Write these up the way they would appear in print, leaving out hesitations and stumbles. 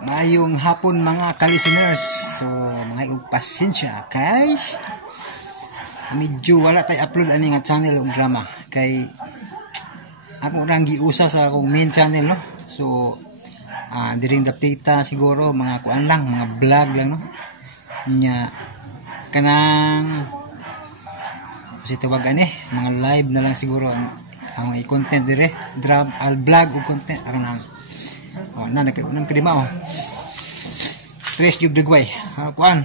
Mayong hapon mga ka-listeners. So, mga pasensya kay medyo wala tayo upload ani nga channel og drama kay ako rang giusa sa akong main channel no. So, diring dapita siguro mga kuan lang, mga vlog lang no. Nya kanang si tawag ani, mga live na lang siguro ang i-content dire, vlog o content kanang na nagkadima stress jud dugway kuan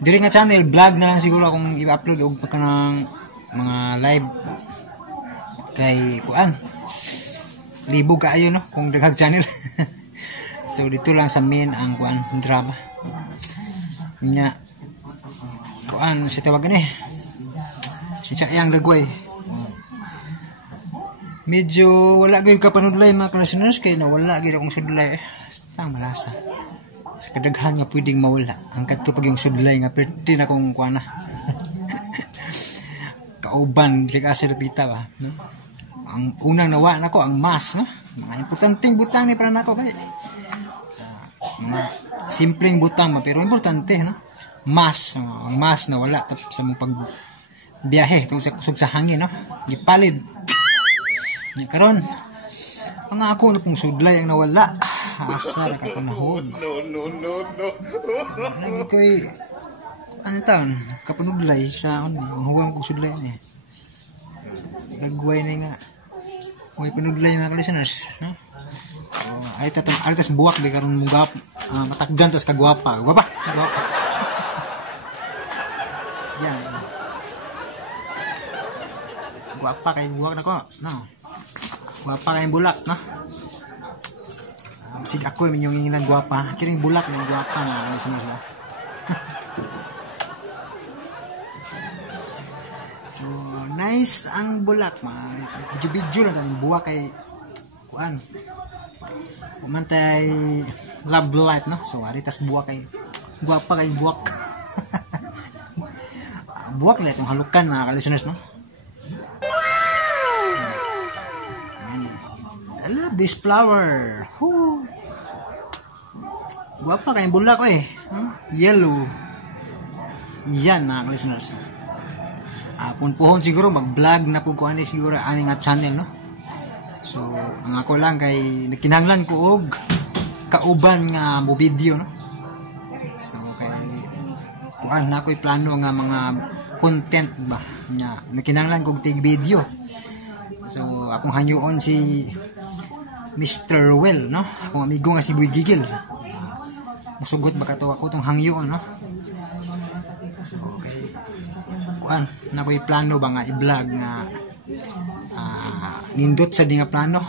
diri nga channel vlog na lang siguro akong i-upload og kanang mga live kay kuan libog kaayo no kung daghang channel. So dito lang sa main ang kuan drama nya kuan si tawag ni si Chayang dugway. Medyo wala gyud kapanudlay mga listeners kay nawala gyud akong sudlay tang malasa sa kadaghan nga pwedeng mawala ang kadto pag yung sudlay nga perti na kong kuana kauban sig asa dapita ba no? Ang unang nawa nako ang mask no, mga importanteng butang ni para nako kay mga simpleng butang pero importante no, mask ang mask na wala sa mong pag biyahe tungod sa kusog sa hangin no, gipalid. Nya karon ang ako na pong sudlay ang nawala asa ra ka panahon no lagi koy ano taon kapanudlay sa huwam kong sudlay ni dagway ni nga may panudlay mga listeners no. So, ay tas buwak di karon mugap mataggan tas kagwapa yan guwapa kay buwak nako no. Guwapa kayong bulak, no? Sig ako yung inginag guwapa. Kiring bulak ng guwapa na listeners na. So, nice ang bulak. Video na tayo. Buwak kay kuan. Kumantay love life, no? So, aritas buwak kay guwapa kay buwak. Buwak na itong halukan, mga listeners, no? I love this flower. Woo. Guwapa kayong bulak ko eh. Yellow. Yan mga listeners. Punpuhon siguro mag-vlog na po ko ani siguro ani nga channel no. So ang ako lang kay nakinahanglan ko og kauban nga mo video no. So kay kuan na ko'y plano nga mga content ba nya nakinahanglan ko og tig video. So akong hanyuon si Mr. Well, no? Akong amigo nga si Boy Gigil. Musugot ba kato ako tong hangyoon, no? So, okay. Kuan, na ko'y plano ba nga i-vlog nga nindot sa di nga plano.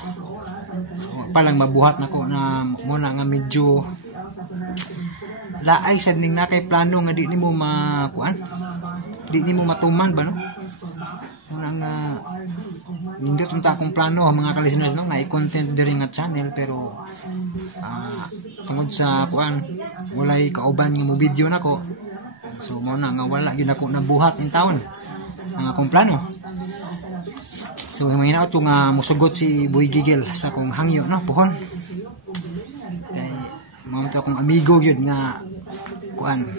Palang mabuhat na ko na muna nga medyo laay sad ning na kay plano nga di nimo kuan. Di nimo matuman ba, no? Muna nga nindot unta akong plano mga ka-listeners no nga i-content diri nga channel pero tungod sa kuan walay kauban nga mo video nako so mo na nga wala gyud ako nabuhat in taon ang akong plano. So hinaot ko nga musugot si Boy Gigil sa akong hangyo no puhon kay mo to akong amigo gyud nga kuan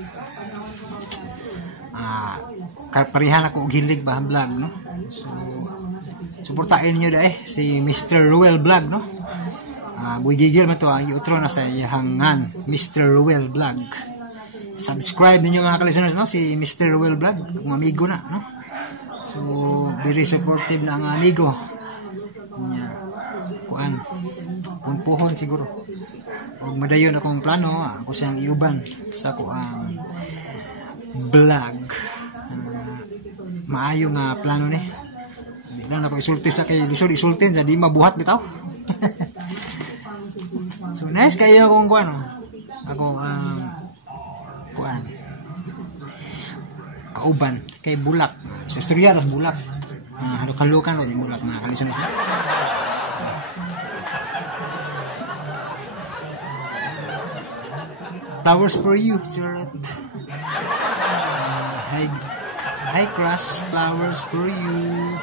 parehan ako og hilig ba vlog no. So suportahin niyo si Mr. Ruel Vlog no. Boy Gigil man to i-outro na sa ihangan Mr. Ruel Vlog. Subscribe niyo mga ka-listeners no si Mr. Ruel Vlog, kung amigo na no. So very supportive na ang amigo. Nya kuan punpuhon siguro. Og madayon akong plano ako siyang iuban sa kuang vlog. Maayo nga plano ni. Di lang ako isulti sa kay lisod isultin sa di mabuhat bitaw. So nice kayo akong kuan no. Ako kuan kauban kay bulak sa istorya tas bulak halukan lang yung bulak na kalisan na flowers for you Charot. High grass flowers for you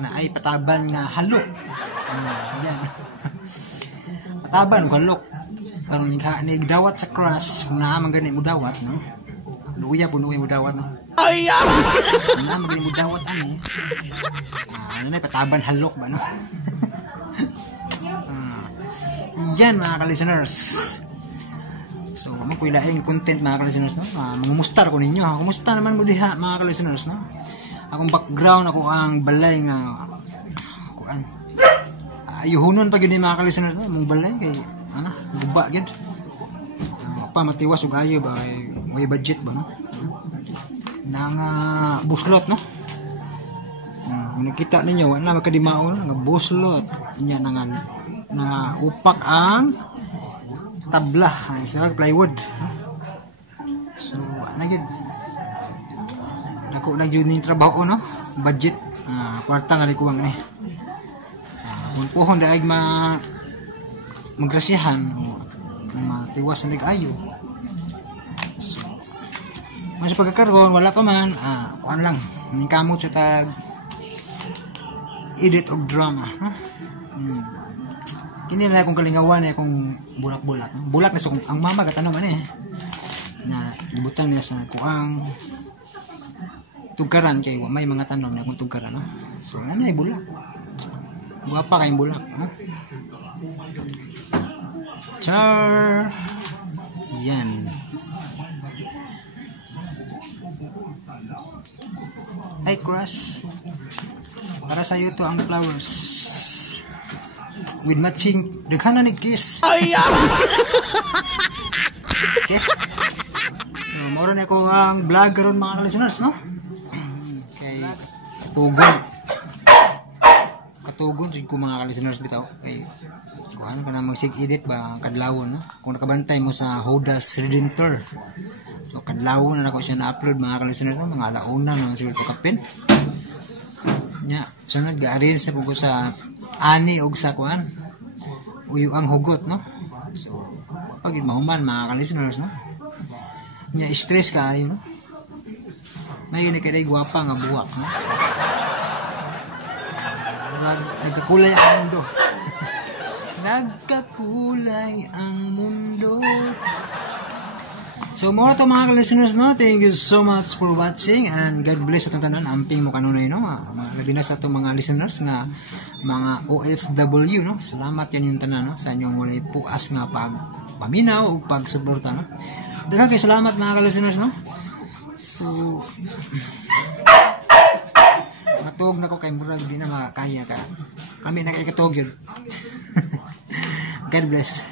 na ay pataban nga halo. Yan. taban galok ang nigdawat sa crush kung naa man gani mo dawat no. Luya po mo dawat no. Ay ya. Na man gani mo dawat ani. Ano na pataban halok ba no. Yan mga ka-listeners. So, mapuilaing content mga ka-listeners, no? Mamumustar ko ninyo. Kumusta naman mo diha mga ka-listeners, no? Akong background, ako ang balay nga ayuhunon pa yun mga ka-listeners, no? Mong balay kay, guba yun. Pa matiwas o gayo ba? May budget ba, no? Nang buslot, no? Kung nakita ninyo, wala magkadimaon, nga buslot. Yan na upak ang tabla sa plywood. So ano yun, ako na yun yung trabaho no, budget kwarta nga likuwang ni kung pohon daig magrasyahan matiwas na nag-ayo. So mas pagkakaroon wala pa man kuan lang ning kamot sa tag edit og drama Kini na akong kalingawan akong bulak-bulak. Bulak na sa ang mama katanong na libutan niya sa kuang tugkaran kay may mga tanong na akong tugkaran no. So nanay bulak. Mga pa kayong bulak no. Char. Yan. Hi crush. Para sa iyo to ang flowers. With matching daghanan ni kiss. Ay okay. So, moro na ko ang vlog karon mga listeners no. Kay katugon jud ko mga listeners bitaw. Kay kuhan pa na mag-sig edit ba kadlawon no. Kung nakabantay mo sa Hodas Redentor. So kadlawon na ako siya na-upload mga listeners no, mga alauna na siguro ko kapin. Nya, sunod ga-arrange na po ko sa ani og sa kuan uyo ang hugot no. So pag mahuman mga ka-listeners no, nya stress kaayo no, may gani kay gwapa nga buwak no. Nagkakulay ang mundo. Nagkakulay ang mundo. So more to mga listeners no, thank you so much for watching and God bless atong tanan. Amping mo kanunay no, labi na sa atong mga listeners nga mga OFW no. Salamat yan yung tanan no sa inyong walay puas nga paminaw o pagsuporta no. Daghang kay salamat mga listeners no. So matog na ko kay murag di na makakaya ka. Kami na kay katog yun. God bless.